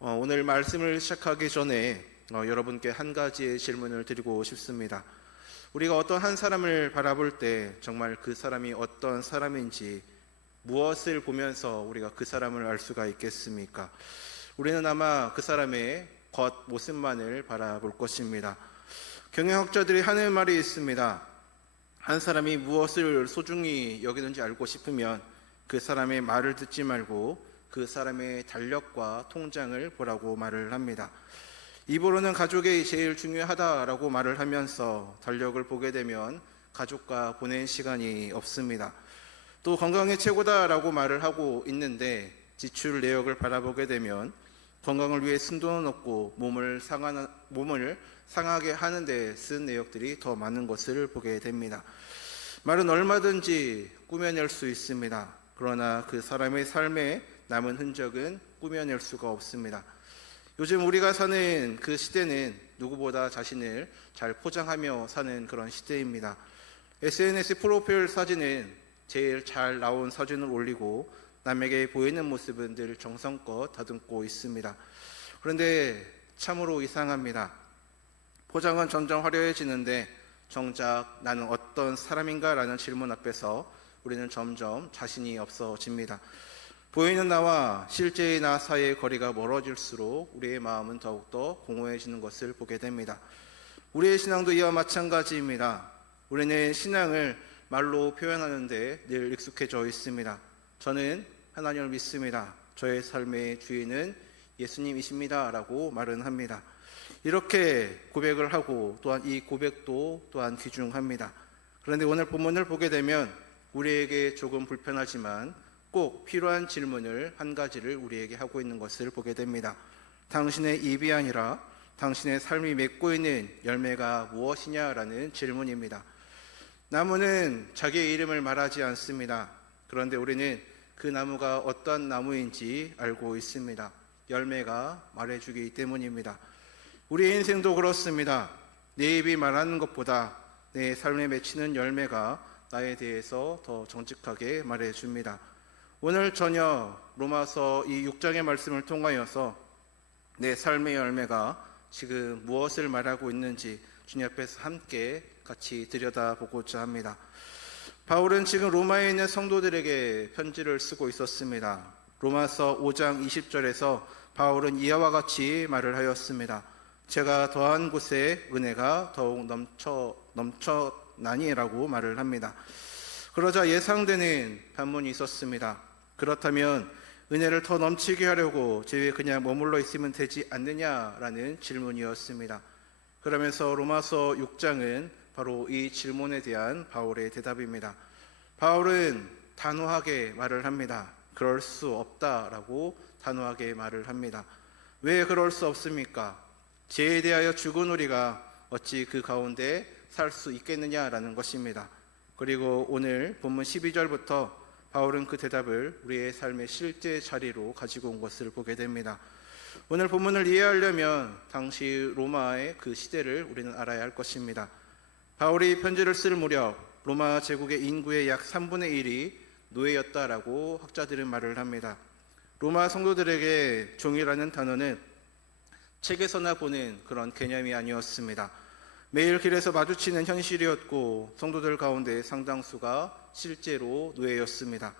오늘 말씀을 시작하기 전에 여러분께 한 가지의 질문을 드리고 싶습니다. 우리가 어떤 한 사람을 바라볼 때 정말 그 사람이 어떤 사람인지 무엇을 보면서 우리가 그 사람을 알 수가 있겠습니까? 우리는 아마 그 사람의 겉모습만을 바라볼 것입니다. 경영학자들이 하는 말이 있습니다. 한 사람이 무엇을 소중히 여기는지 알고 싶으면 그 사람의 말을 듣지 말고 그 사람의 달력과 통장을 보라고 말을 합니다. 입으로는 가족이 제일 중요하다라고 말을 하면서 달력을 보게 되면 가족과 보낸 시간이 없습니다. 또 건강이 최고다라고 말을 하고 있는데 지출 내역을 바라보게 되면 건강을 위해 쓴 돈은 없고 몸을 상하게 하는 데 쓴 내역들이 더 많은 것을 보게 됩니다. 말은 얼마든지 꾸며낼 수 있습니다. 그러나 그 사람의 삶에 남은 흔적은 꾸며낼 수가 없습니다. 요즘 우리가 사는 그 시대는 누구보다 자신을 잘 포장하며 사는 그런 시대입니다. SNS 프로필 사진은 제일 잘 나온 사진을 올리고 남에게 보이는 모습은 늘 정성껏 다듬고 있습니다. 그런데 참으로 이상합니다. 포장은 점점 화려해지는데 정작 나는 어떤 사람인가 라는 질문 앞에서 우리는 점점 자신이 없어집니다. 보이는 나와 실제의 나 사이의 거리가 멀어질수록 우리의 마음은 더욱더 공허해지는 것을 보게 됩니다. 우리의 신앙도 이와 마찬가지입니다. 우리는 신앙을 말로 표현하는 데 늘 익숙해져 있습니다. 저는 하나님을 믿습니다. 저의 삶의 주인은 예수님이십니다 라고 말은 합니다. 이렇게 고백을 하고 또한 이 고백도 또한 귀중합니다. 그런데 오늘 본문을 보게 되면 우리에게 조금 불편하지만 꼭 필요한 질문을 한 가지를 우리에게 하고 있는 것을 보게 됩니다. 당신의 입이 아니라 당신의 삶이 맺고 있는 열매가 무엇이냐라는 질문입니다. 나무는 자기의 이름을 말하지 않습니다. 그런데 우리는 그 나무가 어떤 나무인지 알고 있습니다. 열매가 말해주기 때문입니다. 우리의 인생도 그렇습니다. 내 입이 말하는 것보다 내 삶에 맺히는 열매가 나에 대해서 더 정직하게 말해줍니다. 오늘 저녁 로마서 이 6장의 말씀을 통하여서 내 삶의 열매가 지금 무엇을 말하고 있는지 주님 앞에서 함께 같이 들여다보고자 합니다. 바울은 지금 로마에 있는 성도들에게 편지를 쓰고 있었습니다. 로마서 5장 20절에서 바울은 이와 같이 말을 하였습니다. 제가 더한 곳에 은혜가 더욱 넘쳐나니라고 말을 합니다. 그러자 예상되는 반문이 있었습니다. 그렇다면 은혜를 더 넘치게 하려고 제 그냥 머물러 있으면 되지 않느냐라는 질문이었습니다. 그러면서 로마서 6장은 바로 이 질문에 대한 바울의 대답입니다. 바울은 단호하게 말을 합니다. 그럴 수 없다라고 단호하게 말을 합니다. 왜 그럴 수 없습니까? 죄에 대하여 죽은 우리가 어찌 그 가운데 살 수 있겠느냐라는 것입니다. 그리고 오늘 본문 12절부터 바울은 그 대답을 우리의 삶의 실제 자리로 가지고 온 것을 보게 됩니다. 오늘 본문을 이해하려면 당시 로마의 그 시대를 우리는 알아야 할 것입니다. 바울이 편지를 쓸 무렵 로마 제국의 인구의 약 3분의 1이 노예였다라고 학자들은 말을 합니다. 로마 성도들에게 종이라는 단어는 책에서나 보는 그런 개념이 아니었습니다. 매일 길에서 마주치는 현실이었고 성도들 가운데 상당수가 실제로 노예였습니다.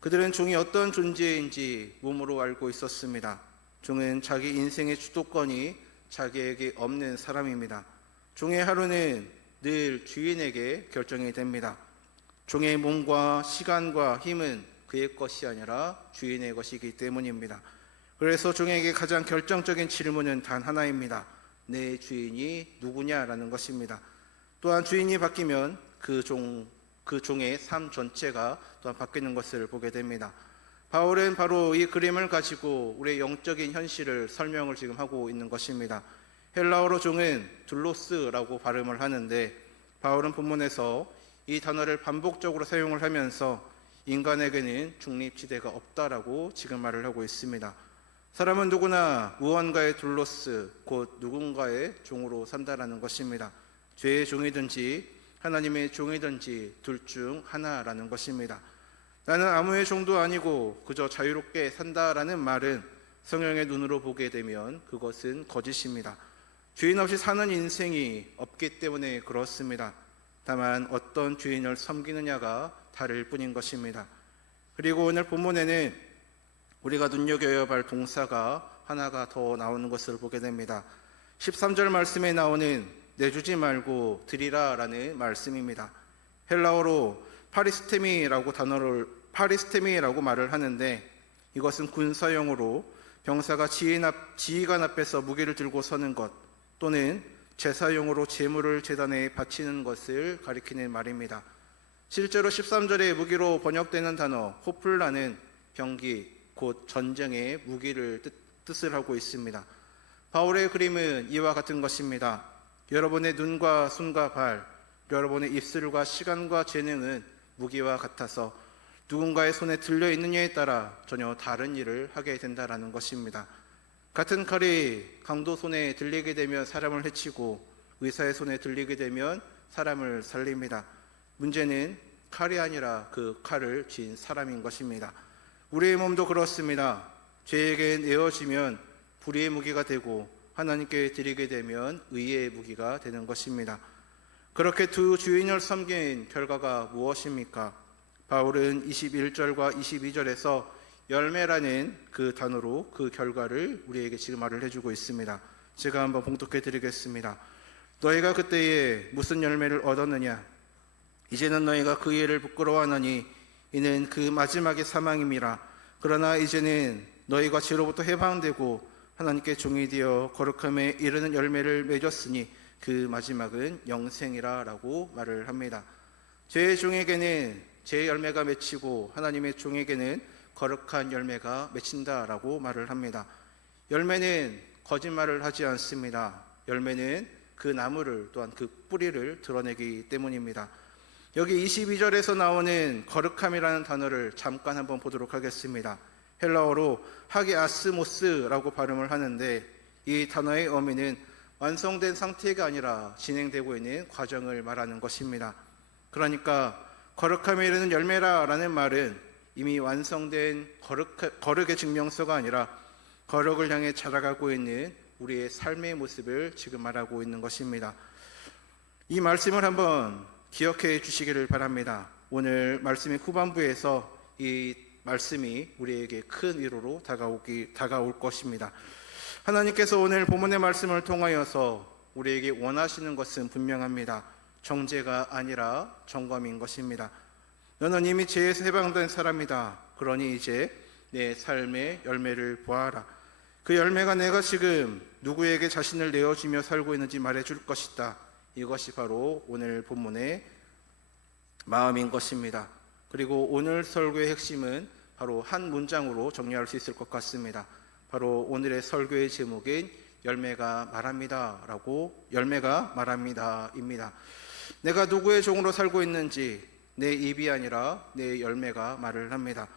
그들은 종이 어떤 존재인지 몸으로 알고 있었습니다. 종은 자기 인생의 주도권이 자기에게 없는 사람입니다. 종의 하루는 늘 주인에게 결정이 됩니다. 종의 몸과 시간과 힘은 그의 것이 아니라 주인의 것이기 때문입니다. 그래서 종에게 가장 결정적인 질문은 단 하나입니다. 내 주인이 누구냐라는 것입니다. 또한 주인이 바뀌면 그 종의 삶 전체가 또한 바뀌는 것을 보게 됩니다. 바울은 바로 이 그림을 가지고 우리의 영적인 현실을 설명을 지금 하고 있는 것입니다. 헬라어로 종은 둘로스라고 발음을 하는데 바울은 본문에서 이 단어를 반복적으로 사용을 하면서 인간에게는 중립지대가 없다라고 지금 말을 하고 있습니다. 사람은 누구나 무언가의 둘로스, 곧 누군가의 종으로 산다라는 것입니다. 죄의 종이든지 하나님의 종이든지 둘 중 하나라는 것입니다. 나는 아무의 종도 아니고 그저 자유롭게 산다라는 말은 성령의 눈으로 보게 되면 그것은 거짓입니다. 주인 없이 사는 인생이 없기 때문에 그렇습니다. 다만 어떤 주인을 섬기느냐가 다를 뿐인 것입니다. 그리고 오늘 본문에는 우리가 눈여겨야 할 동사가 하나가 더 나오는 것을 보게 됩니다. 13절 말씀에 나오는 내주지 말고 드리라 라는 말씀입니다. 헬라어로 파리스테미라고 말을 하는데, 이것은 군사용어로 병사가 지휘관 앞에서 무기를 들고 서는 것, 또는 제사용으로 제물을 제단에 바치는 것을 가리키는 말입니다. 실제로 13절의 무기로 번역되는 단어 호플라는 병기, 곧 전쟁의 무기를 뜻을 하고 있습니다. 바울의 그림은 이와 같은 것입니다. 여러분의 눈과 손과 발, 여러분의 입술과 시간과 재능은 무기와 같아서 누군가의 손에 들려 있느냐에 따라 전혀 다른 일을 하게 된다는 것입니다. 같은 칼이 강도 손에 들리게 되면 사람을 해치고 의사의 손에 들리게 되면 사람을 살립니다. 문제는 칼이 아니라 그 칼을 쥔 사람인 것입니다. 우리의 몸도 그렇습니다. 죄에게 내어지면 불의의 무기가 되고 하나님께 드리게 되면 의의 무기가 되는 것입니다. 그렇게 두 주인을 섬긴 결과가 무엇입니까? 바울은 21절과 22절에서 열매라는 그 단어로 그 결과를 우리에게 지금 말을 해주고 있습니다. 제가 한번 봉독해 드리겠습니다. 너희가 그때에 무슨 열매를 얻었느냐? 이제는 너희가 그 일을 부끄러워하느니 이는 그 마지막의 사망임이라. 그러나 이제는 너희가 죄로부터 해방되고 하나님께 종이 되어 거룩함에 이르는 열매를 맺었으니 그 마지막은 영생이라 라고 말을 합니다. 죄의 종에게는 죄의 열매가 맺히고 하나님의 종에게는 거룩한 열매가 맺힌다 라고 말을 합니다. 열매는 거짓말을 하지 않습니다. 열매는 그 나무를, 또한 그 뿌리를 드러내기 때문입니다. 여기 22절에서 나오는 거룩함이라는 단어를 잠깐 한번 보도록 하겠습니다. 헬라어로 하게아스모스라고 발음을 하는데, 이 단어의 의미는 완성된 상태가 아니라 진행되고 있는 과정을 말하는 것입니다. 그러니까 거룩함에 이르는 열매라라는 말은 이미 완성된 거룩의 증명서가 아니라 거룩을 향해 자라가고 있는 우리의 삶의 모습을 지금 말하고 있는 것입니다. 이 말씀을 한번 기억해 주시기를 바랍니다. 오늘 말씀의 후반부에서 이 말씀이 우리에게 큰 위로로 다가올 것입니다. 하나님께서 오늘 본문의 말씀을 통하여서 우리에게 원하시는 것은 분명합니다. 정죄가 아니라 점검인 것입니다. 너는 이미 죄에서 해방된 사람이다. 그러니 이제 내 삶의 열매를 보아라. 그 열매가 내가 지금 누구에게 자신을 내어주며 살고 있는지 말해줄 것이다. 이것이 바로 오늘 본문의 마음인 것입니다. 그리고 오늘 설교의 핵심은 바로 한 문장으로 정리할 수 있을 것 같습니다. 바로 오늘의 설교의 제목인 열매가 말합니다입니다. 내가 누구의 종으로 살고 있는지 내 입이 아니라 내 열매가 말을 합니다.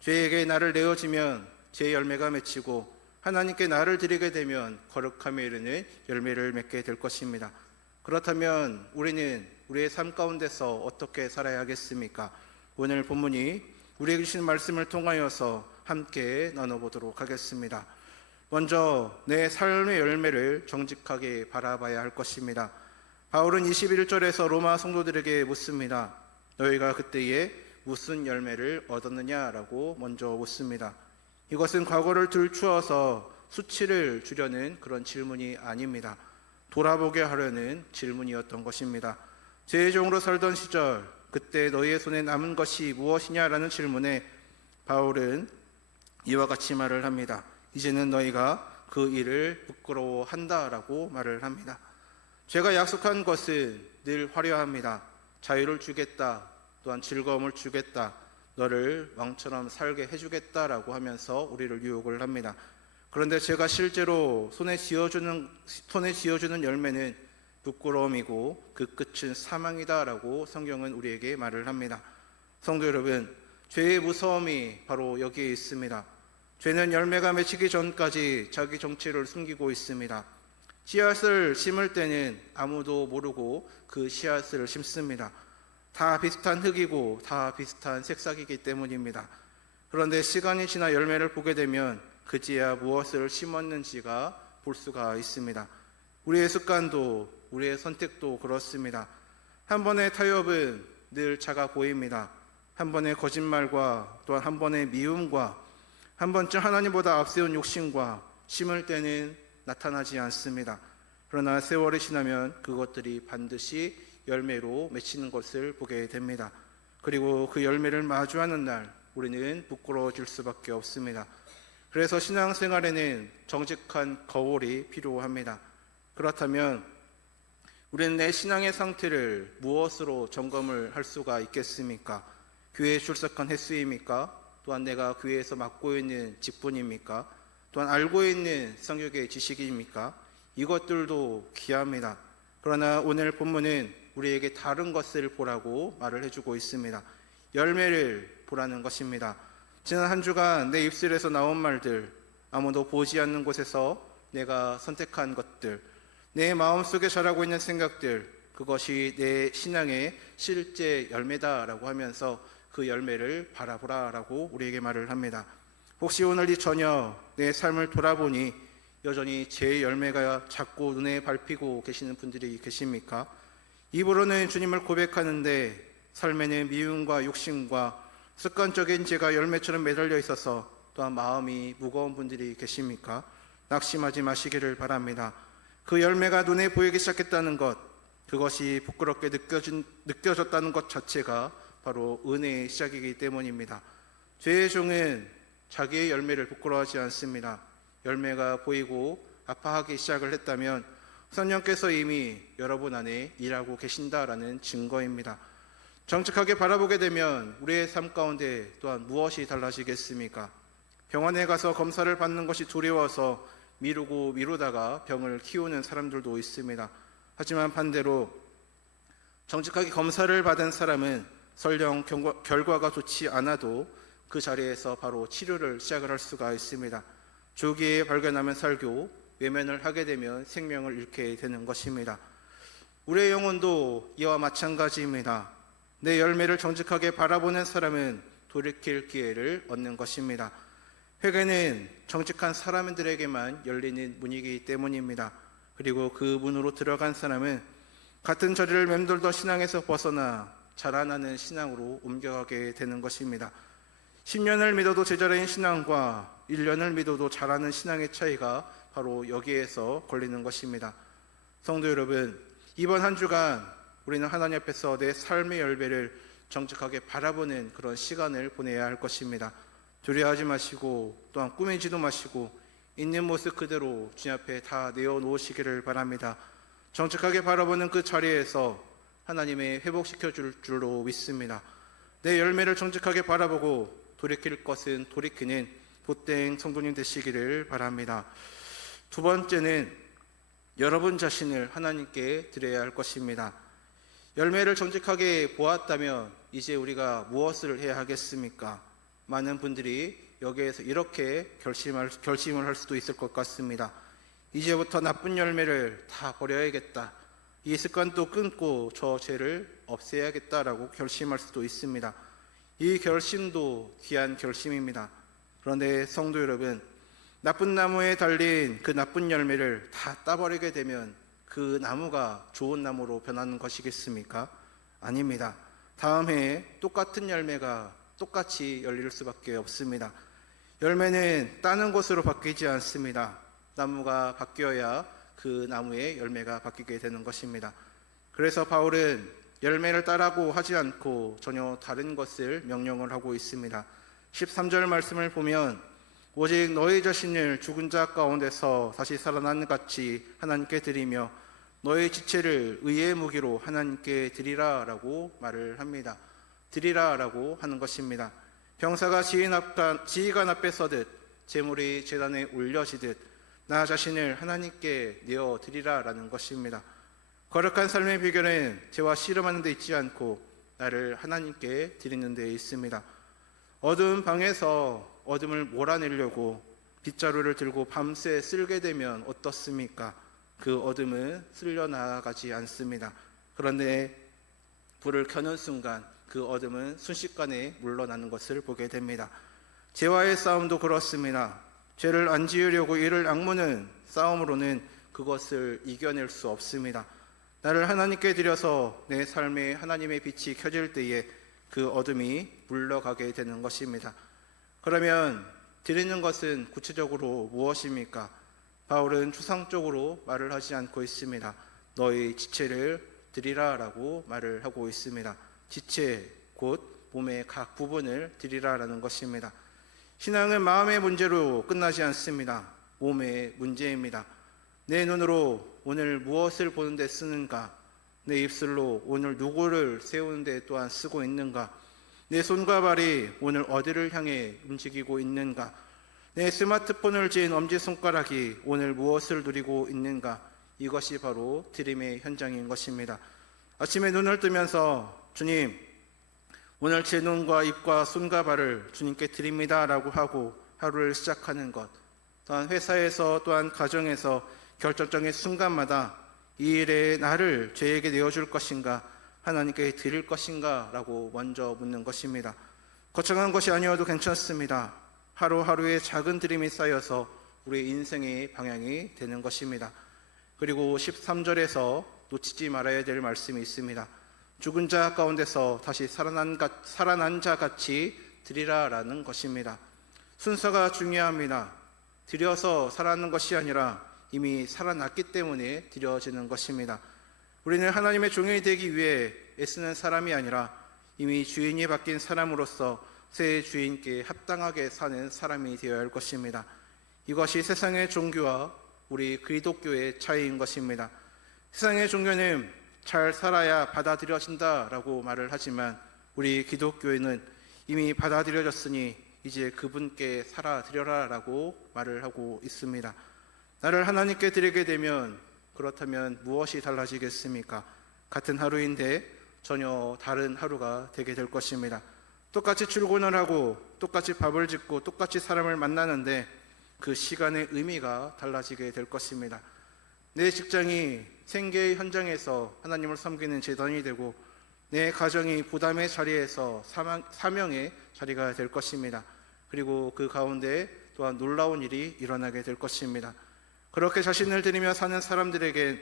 죄에게 나를 내어지면 제 열매가 맺히고 하나님께 나를 드리게 되면 거룩함에 이르는 열매를 맺게 될 것입니다. 그렇다면 우리는 우리의 삶 가운데서 어떻게 살아야 하겠습니까? 오늘 본문이 우리에게 주신 말씀을 통하여서 함께 나눠보도록 하겠습니다. 먼저 내 삶의 열매를 정직하게 바라봐야 할 것입니다. 바울은 21절에서 로마 성도들에게 묻습니다. 너희가 그때에 무슨 열매를 얻었느냐라고 먼저 묻습니다. 이것은 과거를 들추어서 수치를 주려는 그런 질문이 아닙니다. 돌아보게 하려는 질문이었던 것입니다. 죄의 종으로 살던 시절, 그때 너희의 손에 남은 것이 무엇이냐라는 질문에 바울은 이와 같이 말을 합니다. 이제는 너희가 그 일을 부끄러워한다라고 말을 합니다. 제가 약속한 것은 늘 화려합니다. 자유를 주겠다, 또한 즐거움을 주겠다, 너를 왕처럼 살게 해주겠다라고 하면서 우리를 유혹을 합니다. 그런데 제가 실제로 손에 쥐어주는 열매는 부끄러움이고 그 끝은 사망이다라고 성경은 우리에게 말을 합니다. 성도 여러분, 죄의 무서움이 바로 여기에 있습니다. 죄는 열매가 맺히기 전까지 자기 정체를 숨기고 있습니다. 씨앗을 심을 때는 아무도 모르고 그 씨앗을 심습니다. 다 비슷한 흙이고 다 비슷한 색상이기 때문입니다. 그런데 시간이 지나 열매를 보게 되면 그제야 무엇을 심었는지가 볼 수가 있습니다. 우리의 습관도 우리의 선택도 그렇습니다. 한 번의 타협은 늘 작아 보입니다. 한 번의 거짓말과 또한 한 번의 미움과 한 번쯤 하나님보다 앞세운 욕심과 심을 때는 나타나지 않습니다. 그러나 세월이 지나면 그것들이 반드시 열매로 맺히는 것을 보게 됩니다. 그리고 그 열매를 마주하는 날 우리는 부끄러워질 수밖에 없습니다. 그래서 신앙생활에는 정직한 거울이 필요합니다. 그렇다면 우리는 내 신앙의 상태를 무엇으로 점검을 할 수가 있겠습니까? 교회에 출석한 횟수입니까? 또한 내가 교회에서 맡고 있는 직분입니까? 또한 알고 있는 성경의 지식입니까? 이것들도 귀합니다. 그러나 오늘 본문은 우리에게 다른 것을 보라고 말을 해주고 있습니다. 열매를 보라는 것입니다. 지난 한 주간 내 입술에서 나온 말들, 아무도 보지 않는 곳에서 내가 선택한 것들, 내 마음속에 자라고 있는 생각들, 그것이 내 신앙의 실제 열매다라고 하면서 그 열매를 바라보라라고 우리에게 말을 합니다. 혹시 오늘 이 저녁 내 삶을 돌아보니 여전히 제 열매가 자꾸 눈에 밟히고 계시는 분들이 계십니까? 입으로는 주님을 고백하는데 삶에는 미움과 욕심과 습관적인 죄가 열매처럼 매달려 있어서 또한 마음이 무거운 분들이 계십니까? 낙심하지 마시기를 바랍니다. 그 열매가 눈에 보이기 시작했다는 것, 그것이 부끄럽게 느껴졌다는 것 자체가 바로 은혜의 시작이기 때문입니다. 죄의 종은 자기의 열매를 부끄러워하지 않습니다. 열매가 보이고 아파하기 시작을 했다면 성령께서 이미 여러분 안에 일하고 계신다라는 증거입니다. 정직하게 바라보게 되면 우리의 삶 가운데 또한 무엇이 달라지겠습니까? 병원에 가서 검사를 받는 것이 두려워서 미루다가 병을 키우는 사람들도 있습니다. 하지만 반대로 정직하게 검사를 받은 사람은 설령 결과가 좋지 않아도 그 자리에서 바로 치료를 시작을 할 수가 있습니다. 조기에 발견하면 살고 외면을 하게 되면 생명을 잃게 되는 것입니다. 우리의 영혼도 이와 마찬가지입니다. 내 열매를 정직하게 바라보는 사람은 돌이킬 기회를 얻는 것입니다. 회개는 정직한 사람들에게만 열리는 문이기 때문입니다. 그리고 그 문으로 들어간 사람은 같은 자리를 맴돌던 신앙에서 벗어나 자라나는 신앙으로 옮겨가게 되는 것입니다. 10년을 믿어도 제자리인 신앙과 1년을 믿어도 자라는 신앙의 차이가 바로 여기에서 걸리는 것입니다. 성도 여러분, 이번 한 주간 우리는 하나님 앞에서 내 삶의 열매를 정직하게 바라보는 그런 시간을 보내야 할 것입니다. 두려워하지 마시고 또한 꾸미지도 마시고 있는 모습 그대로 주님 앞에 다 내어놓으시기를 바랍니다. 정직하게 바라보는 그 자리에서 하나님의 회복시켜 줄 줄로 믿습니다. 내 열매를 정직하게 바라보고 돌이킬 것은 돌이키는 보땡 성도님 되시기를 바랍니다. 두 번째는 여러분 자신을 하나님께 드려야 할 것입니다. 열매를 정직하게 보았다면 이제 우리가 무엇을 해야 하겠습니까? 많은 분들이 여기에서 이렇게 결심을 할 수도 있을 것 같습니다. 이제부터 나쁜 열매를 다 버려야겠다. 이 습관도 끊고 저 죄를 없애야겠다라고 결심할 수도 있습니다. 이 결심도 귀한 결심입니다. 그런데 성도 여러분, 나쁜 나무에 달린 그 나쁜 열매를 다 따버리게 되면 그 나무가 좋은 나무로 변하는 것이겠습니까? 아닙니다. 다음 해에 똑같은 열매가 똑같이 열릴 수밖에 없습니다. 열매는 따는 것으로 바뀌지 않습니다. 나무가 바뀌어야 그 나무의 열매가 바뀌게 되는 것입니다. 그래서 바울은 열매를 따라고 하지 않고 전혀 다른 것을 명령을 하고 있습니다. 13절 말씀을 보면 오직 너희 자신을 죽은 자 가운데서 다시 살아난 같이 하나님께 드리며 너희 지체를 의의 무기로 하나님께 드리라 라고 말을 합니다. 드리라 라고 하는 것입니다. 병사가 지휘관 앞에 서듯 제물이 제단에 올려지듯 나 자신을 하나님께 내어 드리라 라는 것입니다. 거룩한 삶의 비결은 죄와 씨름하는 데 있지 않고 나를 하나님께 드리는 데 있습니다. 어두운 방에서 어둠을 몰아내려고 빗자루를 들고 밤새 쓸게 되면 어떻습니까? 그 어둠은 쓸려 나가지 않습니다. 그런데 불을 켜는 순간 그 어둠은 순식간에 물러나는 것을 보게 됩니다. 죄와의 싸움도 그렇습니다. 죄를 안 지으려고 이를 악무는 싸움으로는 그것을 이겨낼 수 없습니다. 나를 하나님께 드려서 내 삶에 하나님의 빛이 켜질 때에 그 어둠이 물러가게 되는 것입니다. 그러면 드리는 것은 구체적으로 무엇입니까? 바울은 추상적으로 말을 하지 않고 있습니다. 너희 지체를 드리라 라고 말을 하고 있습니다. 지체 곧 몸의 각 부분을 드리라라는 것입니다. 신앙은 마음의 문제로 끝나지 않습니다. 몸의 문제입니다. 내 눈으로 오늘 무엇을 보는 데 쓰는가? 내 입술로 오늘 누구를 세우는 데 또한 쓰고 있는가? 내 손과 발이 오늘 어디를 향해 움직이고 있는가? 내 스마트폰을 쥔 엄지손가락이 오늘 무엇을 누리고 있는가? 이것이 바로 드림의 현장인 것입니다. 아침에 눈을 뜨면서 주님, 오늘 제 눈과 입과 손과 발을 주님께 드립니다 라고 하고 하루를 시작하는 것, 또한 회사에서 또한 가정에서 결정적인 순간마다 이 일에 나를 죄에게 내어줄 것인가, 하나님께 드릴 것인가 라고 먼저 묻는 것입니다. 거창한 것이 아니어도 괜찮습니다. 하루하루의 작은 드림이 쌓여서 우리의 인생의 방향이 되는 것입니다. 그리고 13절에서 놓치지 말아야 될 말씀이 있습니다. 죽은 자 가운데서 다시 살아난 자 같이 드리라라는 것입니다. 순서가 중요합니다. 드려서 살아나는 것이 아니라 이미 살아났기 때문에 드려지는 것입니다. 우리는 하나님의 종이 되기 위해 애쓰는 사람이 아니라 이미 주인이 바뀐 사람으로서 새 주인께 합당하게 사는 사람이 되어야 할 것입니다. 이것이 세상의 종교와 우리 그리스도교의 차이인 것입니다. 세상의 종교는 잘 살아야 받아들여진다라고 말을 하지만 우리 기독교회는 이미 받아들여졌으니 이제 그분께 살아드려라라고 말을 하고 있습니다. 나를 하나님께 드리게 되면 그렇다면 무엇이 달라지겠습니까? 같은 하루인데 전혀 다른 하루가 되게 될 것입니다. 똑같이 출근을 하고 똑같이 밥을 짓고 똑같이 사람을 만나는데 그 시간의 의미가 달라지게 될 것입니다. 내 직장이 생계의 현장에서 하나님을 섬기는 제단이 되고 내 가정이 부담의 자리에서 사명의 자리가 될 것입니다. 그리고 그 가운데 또한 놀라운 일이 일어나게 될 것입니다. 그렇게 자신을 드리며 사는 사람들에게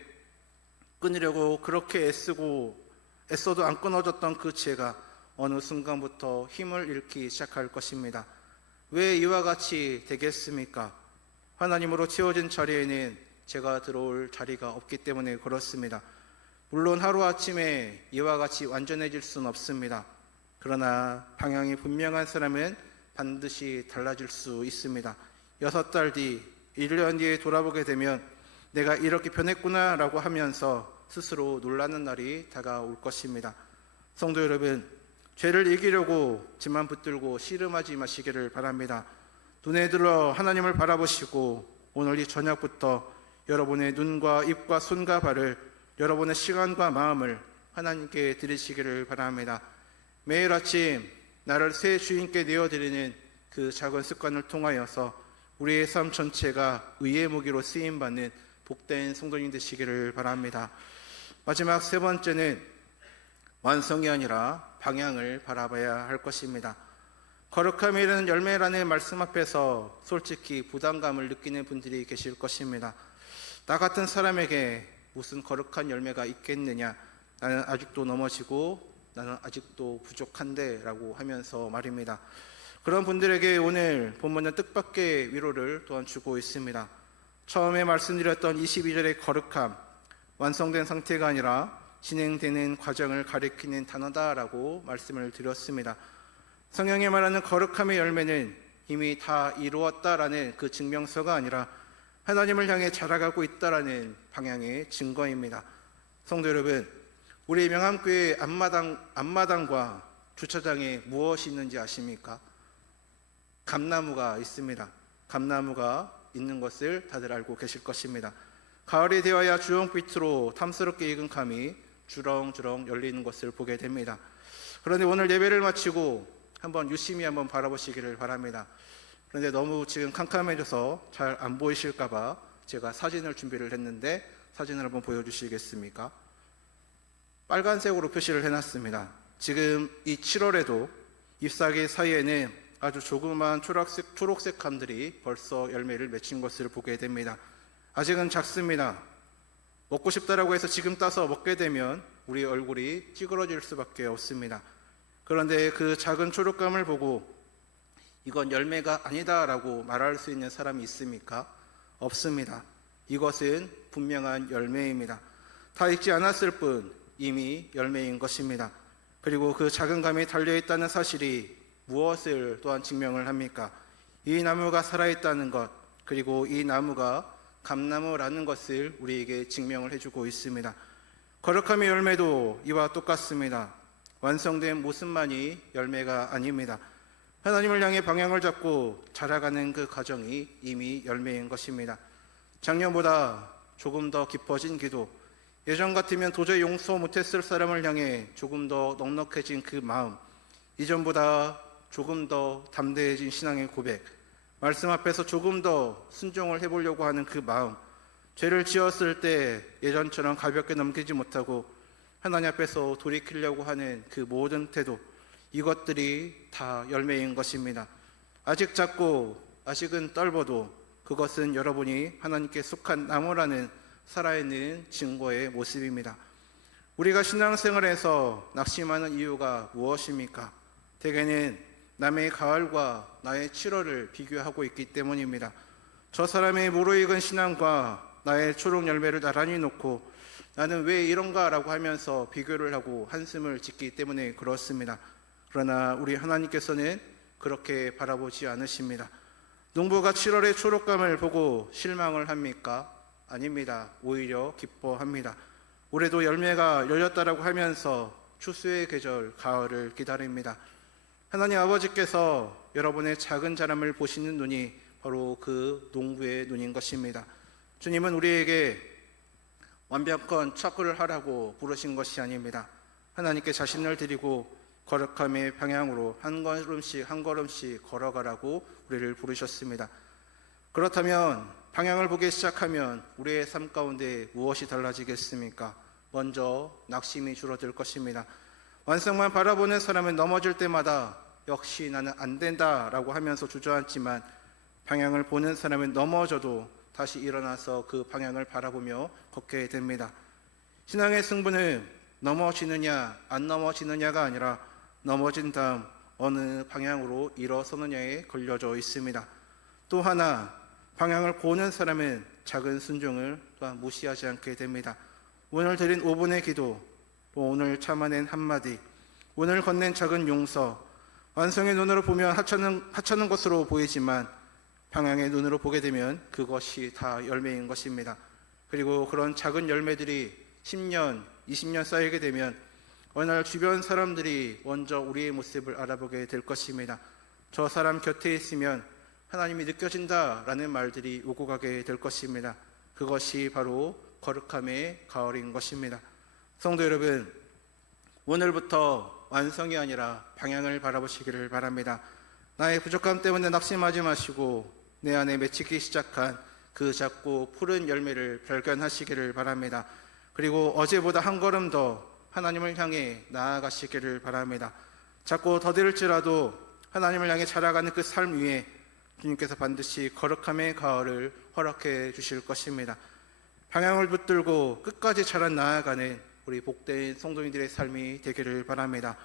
끊으려고 그렇게 애써도 안 끊어졌던 그 죄가 어느 순간부터 힘을 잃기 시작할 것입니다. 왜 이와 같이 되겠습니까? 하나님으로 채워진 자리에는 제가 들어올 자리가 없기 때문에 그렇습니다. 물론 하루아침에 이와 같이 완전해질 수는 없습니다. 그러나 방향이 분명한 사람은 반드시 달라질 수 있습니다. 6달 뒤, 1년 뒤에 돌아보게 되면 내가 이렇게 변했구나 라고 하면서 스스로 놀라는 날이 다가올 것입니다. 성도 여러분, 죄를 이기려고 집만 붙들고 씨름하지 마시기를 바랍니다. 눈에 들어 하나님을 바라보시고 오늘 이 저녁부터 여러분의 눈과 입과 손과 발을, 여러분의 시간과 마음을 하나님께 드리시기를 바랍니다. 매일 아침 나를 새 주인께 내어드리는 그 작은 습관을 통하여서 우리의 삶 전체가 의의 무기로 쓰임받는 복된 성도님 되시기를 바랍니다. 마지막 세 번째는 완성이 아니라 방향을 바라봐야 할 것입니다. 거룩함이 이르는 열매라는 말씀 앞에서 솔직히 부담감을 느끼는 분들이 계실 것입니다. 나 같은 사람에게 무슨 거룩한 열매가 있겠느냐, 나는 아직도 넘어지고 나는 아직도 부족한데 라고 하면서 말입니다. 그런 분들에게 오늘 본문은 뜻밖의 위로를 또한 주고 있습니다. 처음에 말씀드렸던 22절의 거룩함, 완성된 상태가 아니라 진행되는 과정을 가리키는 단어다라고 말씀을 드렸습니다. 성경이 말하는 거룩함의 열매는 이미 다 이루었다라는 그 증명서가 아니라 하나님을 향해 자라가고 있다라는 방향의 증거입니다. 성도 여러분, 우리 명함교회 앞마당과 주차장에 무엇이 있는지 아십니까? 감나무가 있습니다. 감나무가 있는 것을 다들 알고 계실 것입니다. 가을이 되어야 주홍빛으로 탐스럽게 익은 감이 주렁주렁 열리는 것을 보게 됩니다. 그런데 오늘 예배를 마치고 한번 유심히 한번 바라보시기를 바랍니다. 그런데 너무 지금 캄캄해져서 잘 안 보이실까봐 제가 사진을 준비를 했는데 사진을 한번 보여주시겠습니까? 빨간색으로 표시를 해놨습니다. 지금 이 7월에도 잎사귀 사이에는 아주 조그마한 초록색 감들이 벌써 열매를 맺힌 것을 보게 됩니다. 아직은 작습니다. 먹고 싶다라고 해서 지금 따서 먹게 되면 우리 얼굴이 찌그러질 수밖에 없습니다. 그런데 그 작은 초록감을 보고 이건 열매가 아니다라고 말할 수 있는 사람이 있습니까? 없습니다. 이것은 분명한 열매입니다. 다 익지 않았을 뿐 이미 열매인 것입니다. 그리고 그 작은 감이 달려있다는 사실이 무엇을 또한 증명을 합니까? 이 나무가 살아있다는 것, 그리고 이 나무가 감나무라는 것을 우리에게 증명을 해주고 있습니다. 거룩함의 열매도 이와 똑같습니다. 완성된 모습만이 열매가 아닙니다. 하나님을 향해 방향을 잡고 자라가는 그 과정이 이미 열매인 것입니다. 작년보다 조금 더 깊어진 기도, 예전 같으면 도저히 용서 못했을 사람을 향해 조금 더 넉넉해진 그 마음, 이전보다 조금 더 담대해진 신앙의 고백, 말씀 앞에서 조금 더 순종을 해보려고 하는 그 마음, 죄를 지었을 때 예전처럼 가볍게 넘기지 못하고 하나님 앞에서 돌이키려고 하는 그 모든 태도, 이것들이 다 열매인 것입니다. 아직 작고 아직은 떫어도 그것은 여러분이 하나님께 속한 나무라는 살아있는 증거의 모습입니다. 우리가 신앙생활에서 낙심하는 이유가 무엇입니까? 대개는 남의 가을과 나의 7월을 비교하고 있기 때문입니다. 저 사람의 무르익은 신앙과 나의 초록 열매를 나란히 놓고 나는 왜 이런가 라고 하면서 비교를 하고 한숨을 짓기 때문에 그렇습니다. 그러나 우리 하나님께서는 그렇게 바라보지 않으십니다. 농부가 7월의 초록감을 보고 실망을 합니까? 아닙니다. 오히려 기뻐합니다. 올해도 열매가 열렸다라고 하면서 추수의 계절 가을을 기다립니다. 하나님 아버지께서 여러분의 작은 자람을 보시는 눈이 바로 그 농부의 눈인 것입니다. 주님은 우리에게 완벽한 착구를 하라고 부르신 것이 아닙니다. 하나님께 자신을 드리고 거룩함의 방향으로 한 걸음씩 한 걸음씩 걸어가라고 우리를 부르셨습니다. 그렇다면 방향을 보기 시작하면 우리의 삶 가운데 무엇이 달라지겠습니까? 먼저 낙심이 줄어들 것입니다. 완성만 바라보는 사람은 넘어질 때마다 역시 나는 안 된다라고 하면서 주저앉지만 방향을 보는 사람은 넘어져도 다시 일어나서 그 방향을 바라보며 걷게 됩니다. 신앙의 승부는 넘어지느냐 안 넘어지느냐가 아니라 넘어진 다음 어느 방향으로 일어서느냐에 걸려져 있습니다. 또 하나 방향을 보는 사람은 작은 순종을 또한 무시하지 않게 됩니다. 오늘 드린 5분의 기도, 또 오늘 참아낸 한마디, 오늘 건넨 작은 용서, 완성의 눈으로 보면 하찮은 것으로 보이지만 방향의 눈으로 보게 되면 그것이 다 열매인 것입니다. 그리고 그런 작은 열매들이 10년, 20년 쌓이게 되면 어느 날 주변 사람들이 먼저 우리의 모습을 알아보게 될 것입니다. 저 사람 곁에 있으면 하나님이 느껴진다라는 말들이 오고 가게 될 것입니다. 그것이 바로 거룩함의 가을인 것입니다. 성도 여러분, 오늘부터 완성이 아니라 방향을 바라보시기를 바랍니다. 나의 부족함 때문에 낙심하지 마시고 내 안에 맺히기 시작한 그 작고 푸른 열매를 발견하시기를 바랍니다. 그리고 어제보다 한 걸음 더 하나님을 향해 나아가시기를 바랍니다. 자꾸 더딜지라도 하나님을 향해 자라가는 그 삶 위에 주님께서 반드시 거룩함의 가을을 허락해 주실 것입니다. 방향을 붙들고 끝까지 자라 나아가는 우리 복된 성도님들의 삶이 되기를 바랍니다.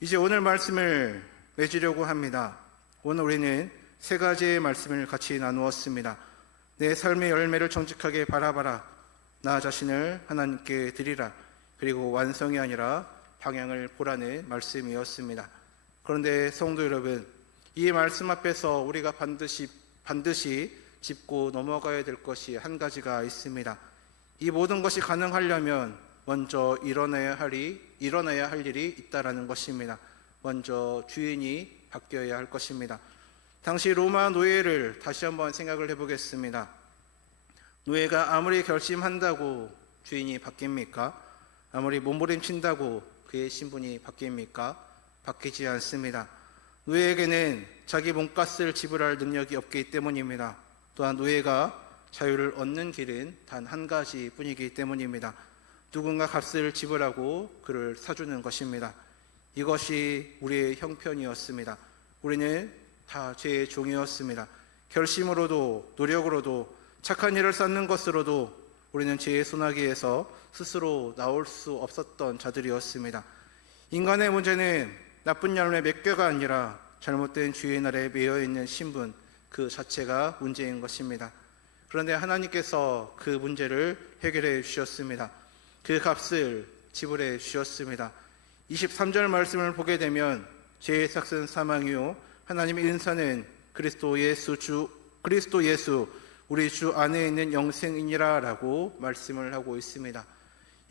이제 오늘 말씀을 맺으려고 합니다. 오늘 우리는 세 가지의 말씀을 같이 나누었습니다. 내 삶의 열매를 정직하게 바라봐라. 나 자신을 하나님께 드리라. 그리고 완성이 아니라 방향을 보라는 말씀이었습니다. 그런데 성도 여러분, 이 말씀 앞에서 우리가 반드시 짚고 넘어가야 될 것이 한 가지가 있습니다. 이 모든 것이 가능하려면 먼저 일어나야 할 일이 있다라는 것입니다. 먼저 주인이 바뀌어야 할 것입니다. 당시 로마 노예를 다시 한번 생각을 해보겠습니다. 노예가 아무리 결심한다고 주인이 바뀝니까? 아무리 몸부림친다고 그의 신분이 바뀝니까? 바뀌지 않습니다. 노예에게는 자기 몸값을 지불할 능력이 없기 때문입니다. 또한 노예가 자유를 얻는 길은 단 한 가지 뿐이기 때문입니다. 누군가 값을 지불하고 그를 사주는 것입니다. 이것이 우리의 형편이었습니다. 우리는 다 죄의 종이었습니다. 결심으로도 노력으로도 착한 일을 쌓는 것으로도 우리는 죄의 소나기에서 스스로 나올 수 없었던 자들이었습니다. 인간의 문제는 나쁜 열매 몇 개가 아니라 잘못된 주의 날에 매여 있는 신분 그 자체가 문제인 것입니다. 그런데 하나님께서 그 문제를 해결해 주셨습니다. 그 값을 지불해 주셨습니다. 23절 말씀을 보게 되면 죄의 삭은 사망이요 하나님의 은사는 그리스도 예수 우리 주 안에 있는 영생이니라 라고 말씀을 하고 있습니다.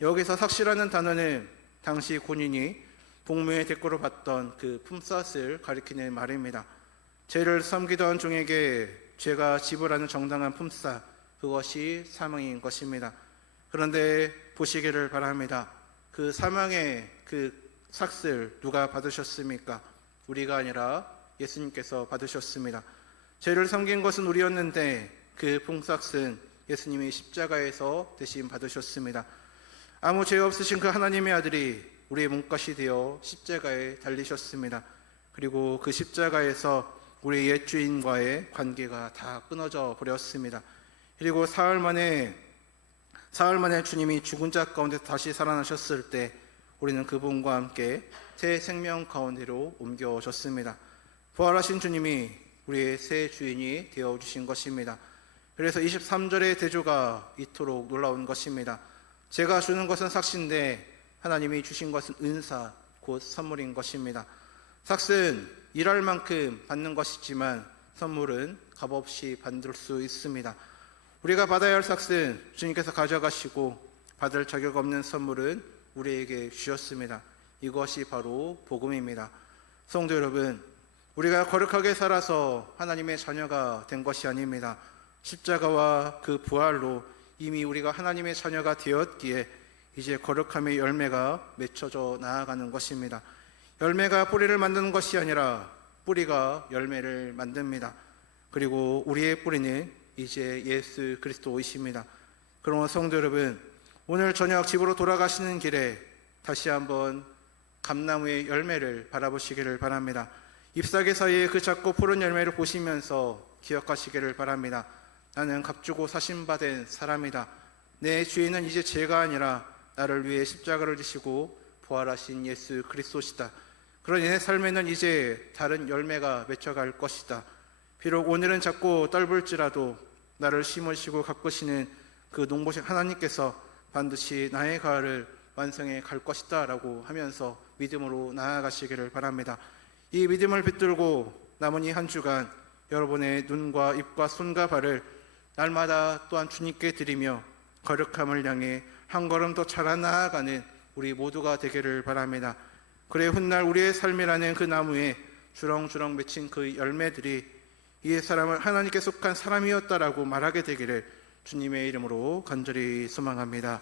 여기서 삭시라는 단어는 당시 군인이 복무의 대가로 받던 그 품삯을 가리키는 말입니다. 죄를 섬기던 종에게 죄가 지불하는 정당한 품삯, 그것이 사망인 것입니다. 그런데 보시기를 바랍니다. 그 사망의 그 삭을 누가 받으셨습니까? 우리가 아니라 예수님께서 받으셨습니다. 죄를 섬긴 것은 우리였는데 그 품삯은 예수님이 십자가에서 대신 받으셨습니다. 아무 죄 없으신 그 하나님의 아들이 우리의 몸값이 되어 십자가에 달리셨습니다. 그리고 그 십자가에서 우리 옛 주인과의 관계가 다 끊어져 버렸습니다. 그리고 사흘 만에 주님이 죽은 자 가운데 다시 살아나셨을 때 우리는 그분과 함께 새 생명 가운데로 옮겨졌습니다. 부활하신 주님이 우리의 새 주인이 되어주신 것입니다. 그래서 23절의 대조가 이토록 놀라운 것입니다. 제가 주는 것은 삭시인데 하나님이 주신 것은 은사, 곧 선물인 것입니다. 삭은 일할 만큼 받는 것이지만 선물은 값없이 받을 수 있습니다. 우리가 받아야 할 삭은 주님께서 가져가시고 받을 자격 없는 선물은 우리에게 주셨습니다. 이것이 바로 복음입니다. 성도 여러분, 우리가 거룩하게 살아서 하나님의 자녀가 된 것이 아닙니다. 십자가와 그 부활로 이미 우리가 하나님의 자녀가 되었기에 이제 거룩함의 열매가 맺혀져 나아가는 것입니다. 열매가 뿌리를 만드는 것이 아니라 뿌리가 열매를 만듭니다. 그리고 우리의 뿌리는 이제 예수 그리스도이십니다. 그러므로 성도 여러분, 오늘 저녁 집으로 돌아가시는 길에 다시 한번 감나무의 열매를 바라보시기를 바랍니다. 잎사귀 사이에 그 작고 푸른 열매를 보시면서 기억하시기를 바랍니다. 나는 값주고 사신받은 사람이다. 내 주인은 이제 죄가 아니라 나를 위해 십자가를 지시고 부활하신 예수 그리스도시다. 그러니 내 삶에는 이제 다른 열매가 맺혀갈 것이다. 비록 오늘은 작고 떫을지라도 나를 심으시고 가꾸시는 그 농부신 하나님께서 반드시 나의 가을을 완성해 갈 것이다 라고 하면서 믿음으로 나아가시기를 바랍니다. 이 믿음을 붙들고 남은 이 한 주간 여러분의 눈과 입과 손과 발을 날마다 또한 주님께 드리며 거룩함을 향해 한 걸음 더 자라나아가는 우리 모두가 되기를 바랍니다. 그래 훗날 우리의 삶이라는 그 나무에 주렁주렁 맺힌 그 열매들이 이 사람은 하나님께 속한 사람이었다라고 말하게 되기를 주님의 이름으로 간절히 소망합니다.